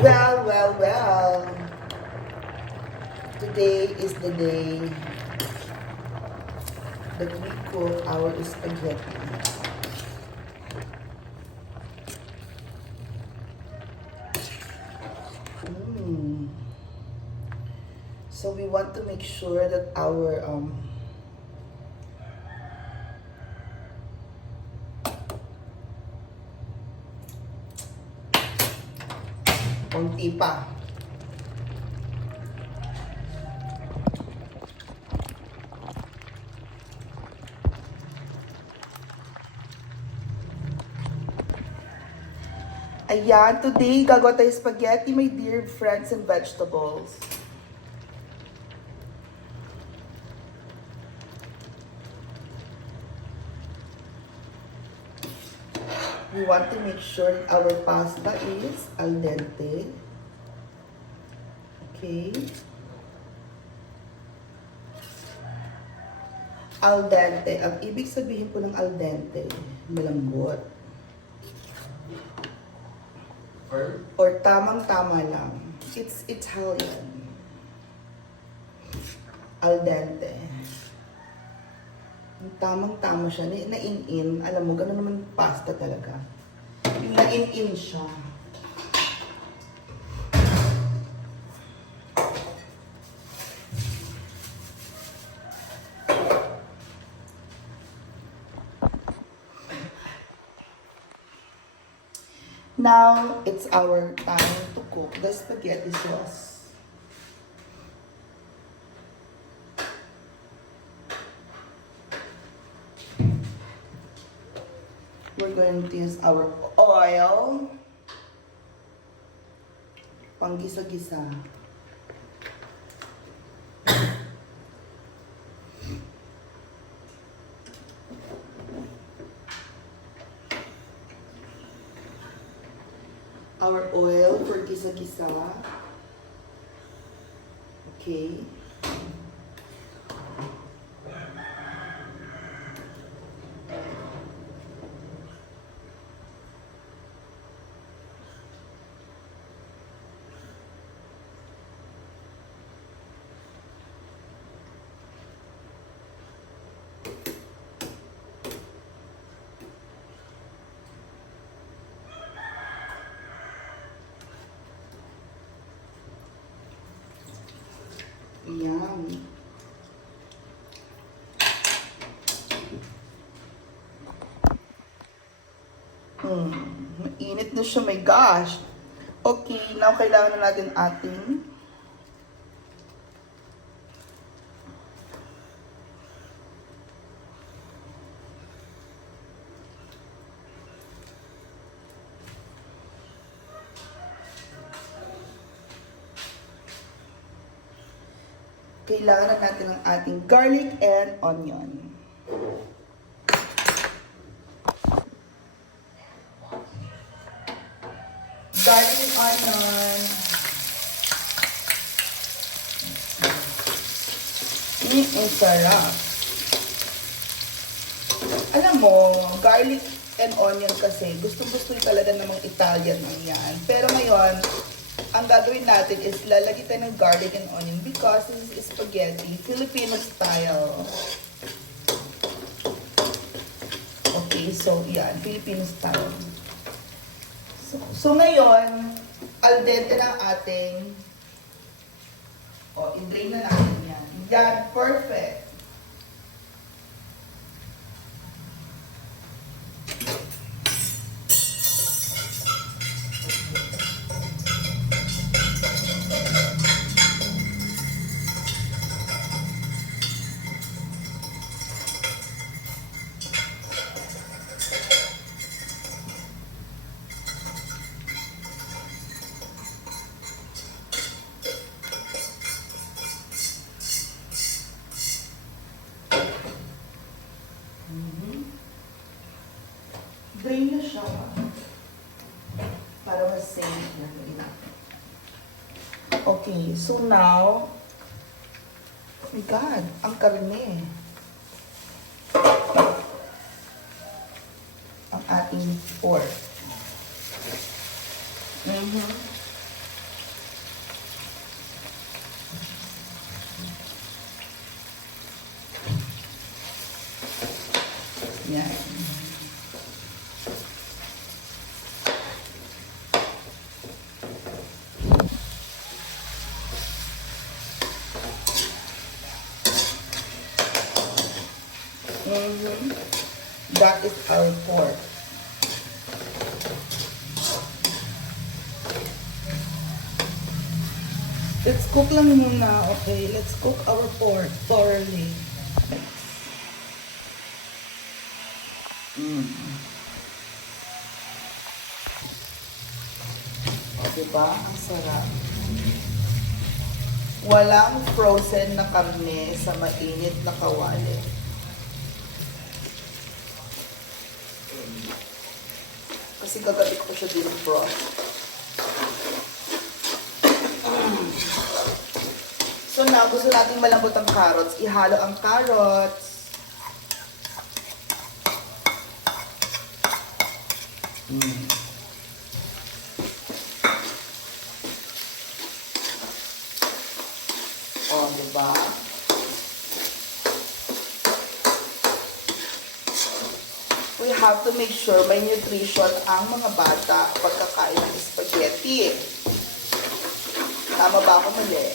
Well. Today is the day that we cook our spaghetti. So we want to make sure that our konti pa. Ayan, today gagawa tayo spaghetti, my dear friends, and vegetables. We want to make sure that our pasta is al dente. Okay. Al dente. Ang ibig sabihin po ng al dente, malambot. Or tamang-tama lang. It's Italian. Al dente. Tamang-tama siya. Na-in-in. Alam mo, gano'n naman pasta talaga. Yung na-in-in siya. Now, it's our time to cook the spaghetti sauce. We're going to use our oil. Panggisa-gisa. Our oil for gisa-gisa. Okay. Yum. Mainit na siya, my gosh. Okay, now kailangan na natin ating kailangan natin ng ating garlic and onion. Garlic and onion. Ang sarap. Alam mo, garlic and onion kasi gusto-gusto talaga namang Italian lang yan. Pero ngayon, ang gagawin natin is lalagyan tayo ng garlic and onion because this is spaghetti, Filipino style. Okay, so yan, Filipino style. So ngayon, al dente na ating, i-drain na natin yan. Yan, perfect. Drain na siya para mas safe na natin. Okay, so now, oh my God, ang karne. Ang ating pork. Mhm. That is our pork. Let's cook lang muna, okay? Let's cook our pork thoroughly. O, diba? Ang sarap. Walang frozen na karne sa mainit na kawali. Kasi kagabi ko siya din broth. So now, gusto natin malambot ang carrots. Ihalo ang carrots. O, diba? We have to make sure may nutrition ang mga bata pagkakain ng spaghetti. Tama ba ako mali?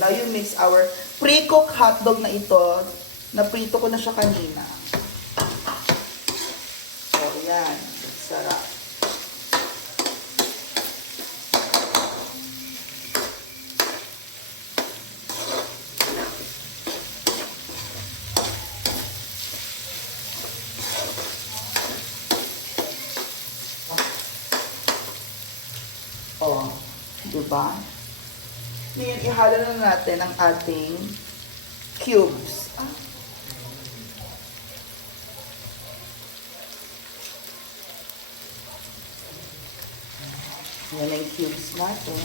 Now you mix our pre-cooked hotdog na ito. Naprito ko na siya kanina. So, yan. Sarap. Oh, diba? Ngayon, ihalo na natin ang ating cubes. Yan ang cubes natin.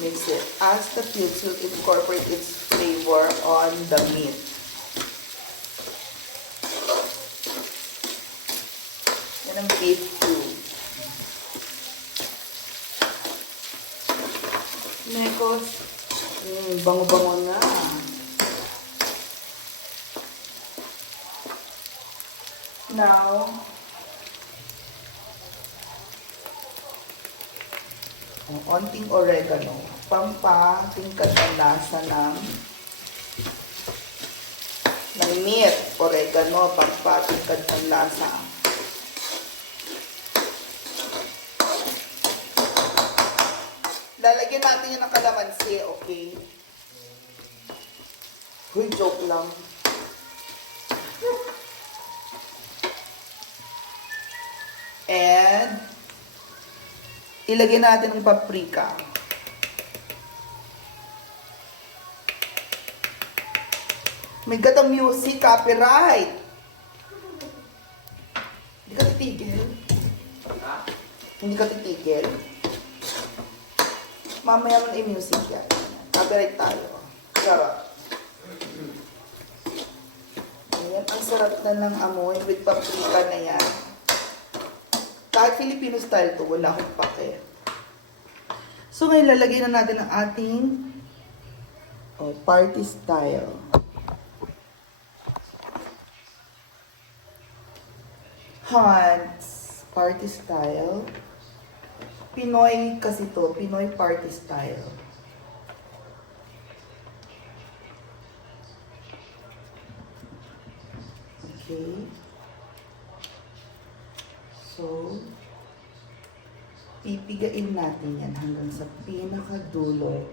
Mix it. As the cubes will incorporate its flavor on the meat. Yan ang beef cube. Nekos, bango-bango na. Now, onting oregano. Pampatingkad ang lasa ng meat. Oregano, pampatingkad ang lasa. Lalagyan natin yun ng kalamansi, okay? Uy, joke lang. And, ilagay natin ng paprika. May gatang music, copyright. Hindi ka titigil? Hindi ka titigil? Mamaya mo na i-music yan. Copyright tayo. Sarap. Ayan, ang sarap na ng amoy with paprika na yan. Kahit Filipino style to, wala akong pake. So ngayon, lalagay na natin ang ating party style. Hans, party style. Pinoy kasi to, Pinoy party style. Okay. So, pipigain natin yan hanggang sa pinakadulo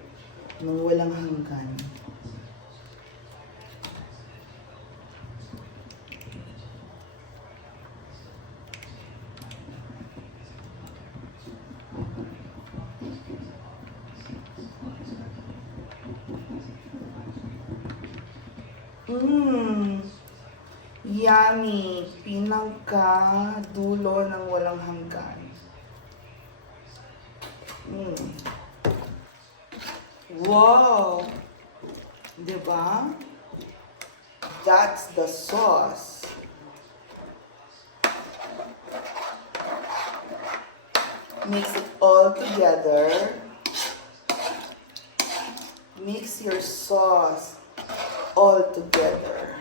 ng walang hanggan. Yummy! Pinangka dulo ng walang hanggan. Wow! Diba? That's the sauce. Mix it all together. Mix your sauce all together.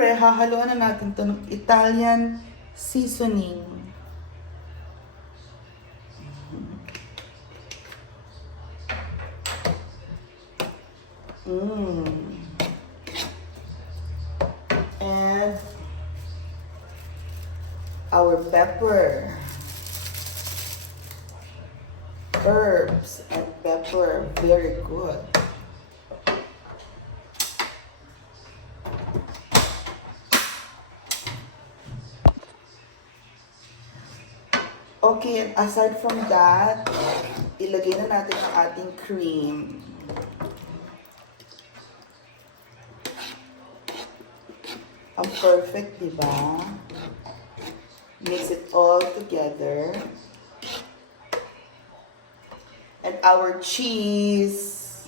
syempre, hahaluan na natin to ng Italian seasoning. And our pepper. Herbs and pepper, very good. Okay, and aside from that, ilagay na natin ang ating cream. Ang perfect, di ba? Mix it all together. And our cheese.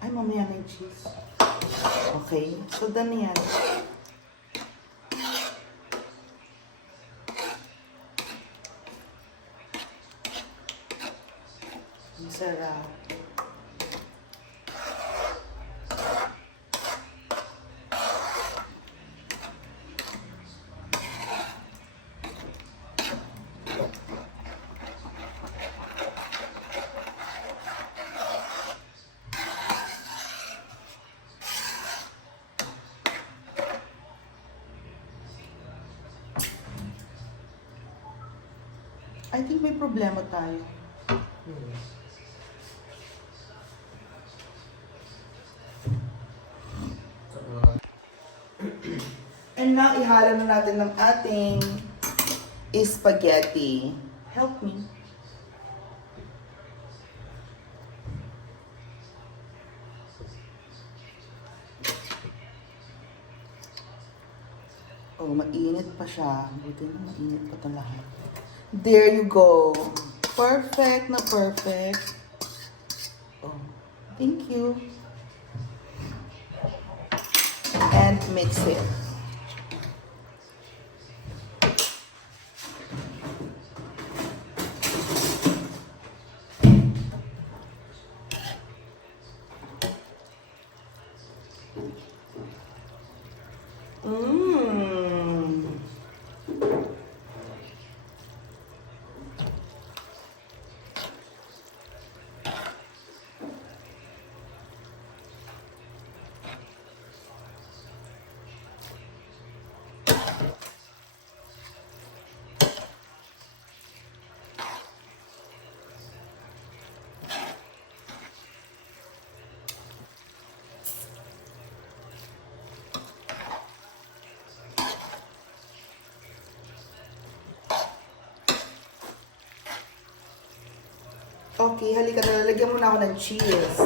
Ay, mamaya na yung cheese. Okay, so dami yan. Ang sarap. I think may problema tayo. And now, ihala na natin ng ating spaghetti. Help me. Oh, mainit pa siya. Buti na mainit pa ito lahat. There you go. Perfect na perfect. Oh, thank you. And mix it. Okay, halika na. Lalagyan muna ako ng cheese.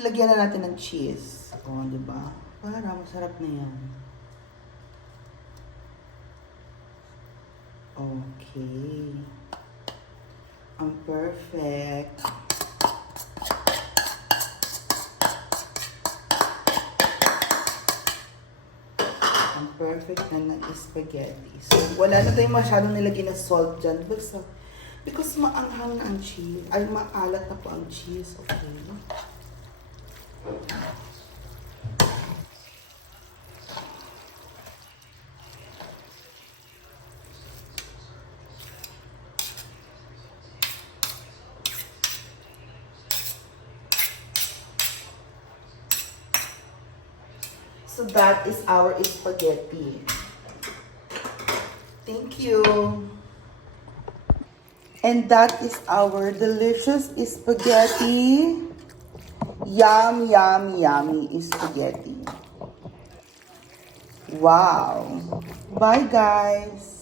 Lagyan na natin ng cheese. O, di ba? Para masarap na yan. Okay. Ang perfect. Ang perfect na ng spaghetti. So, wala na tayong masyadong nilagyan ng salt dyan. Basta, because maanghang na ang cheese. Ay, maalat na po ang cheese. Okay. So that is our spaghetti. Thank you. And that is our delicious spaghetti. Yum, yum, yummy spaghetti. Wow! Bye guys!